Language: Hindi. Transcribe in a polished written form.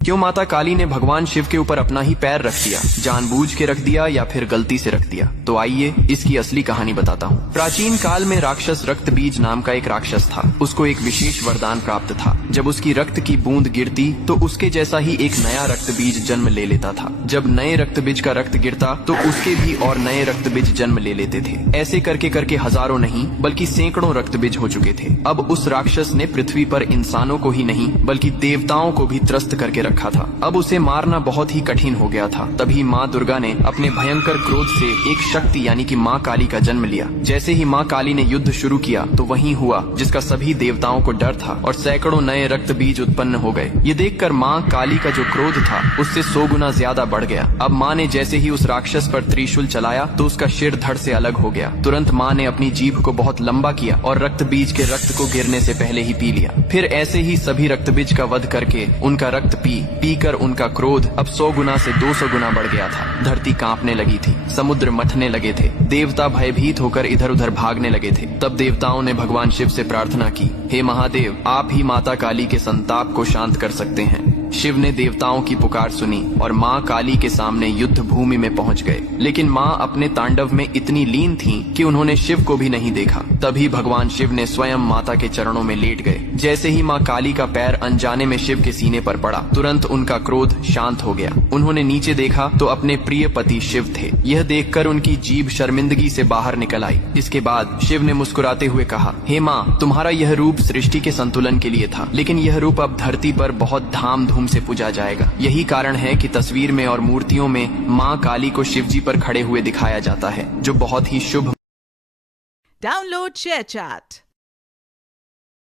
क्यों माता काली ने भगवान शिव के ऊपर अपना ही पैर रख दिया? जानबूझ के रख दिया या फिर गलती से रख दिया? तो आइए इसकी असली कहानी बताता हूँ। प्राचीन काल में राक्षस रक्तबीज नाम का एक राक्षस था। उसको एक विशेष वरदान प्राप्त था। जब उसकी रक्त की बूंद गिरती तो उसके जैसा ही एक नया रक्तबीज जन्म ले लेता था। जब नए रक्तबीज का रक्त गिरता तो उसके भी और नए रक्तबीज जन्म ले लेते थे। ऐसे करके करके हजारों नहीं बल्कि सैकड़ों रक्तबीज हो चुके थे। अब उस राक्षस ने पृथ्वी पर इंसानों को ही नहीं बल्कि देवताओं को भी त्रस्त करके रखा था। अब उसे मारना बहुत ही कठिन हो गया था। तभी माँ दुर्गा ने अपने भयंकर क्रोध से एक शक्ति यानी कि माँ काली का जन्म लिया। जैसे ही माँ काली ने युद्ध शुरू किया तो वही हुआ जिसका सभी देवताओं को डर था और सैकड़ों नए रक्त बीज उत्पन्न हो गए। ये देखकर माँ काली का जो क्रोध था उससे 100 गुना ज्यादा बढ़ गया। अब माँ ने जैसे ही उस राक्षस पर त्रिशूल चलाया तो उसका सिर धड़ से अलग हो गया। तुरंत माँ ने अपनी जीभ को बहुत लंबा किया और रक्त बीज के रक्त को गिरने से पहले ही पी लिया। फिर ऐसे ही सभी रक्त बीज का वध करके उनका रक्त पी कर उनका क्रोध अब 100 गुना से 200 गुना बढ़ गया था। धरती कांपने लगी थी, समुद्र मथने लगे थे, देवता भयभीत होकर इधर उधर भागने लगे थे। तब देवताओं ने भगवान शिव से प्रार्थना की, हे महादेव, आप ही माता काली के संताप को शांत कर सकते हैं। शिव ने देवताओं की पुकार सुनी और माँ काली के सामने युद्ध भूमि में पहुंच गए। लेकिन माँ अपने तांडव में इतनी लीन थीं कि उन्होंने शिव को भी नहीं देखा। तभी भगवान शिव ने स्वयं माता के चरणों में लेट गए। जैसे ही माँ काली का पैर अनजाने में शिव के सीने पर पड़ा, तुरंत उनका क्रोध शांत हो गया। उन्होंने नीचे देखा तो अपने प्रिय पति शिव थे। यह देखकर उनकी जीभ शर्मिंदगी से बाहर निकल आई। इसके बाद शिव ने मुस्कुराते हुए कहा, हे माँ, तुम्हारा यह रूप सृष्टि के संतुलन के लिए था, लेकिन यह रूप अब धरती पर बहुत धाम धूम से पूजा जाएगा। यही कारण है कि तस्वीर में और मूर्तियों में माँ काली को शिवजी पर खड़े हुए दिखाया जाता है, जो बहुत ही शुभ। Download share chat.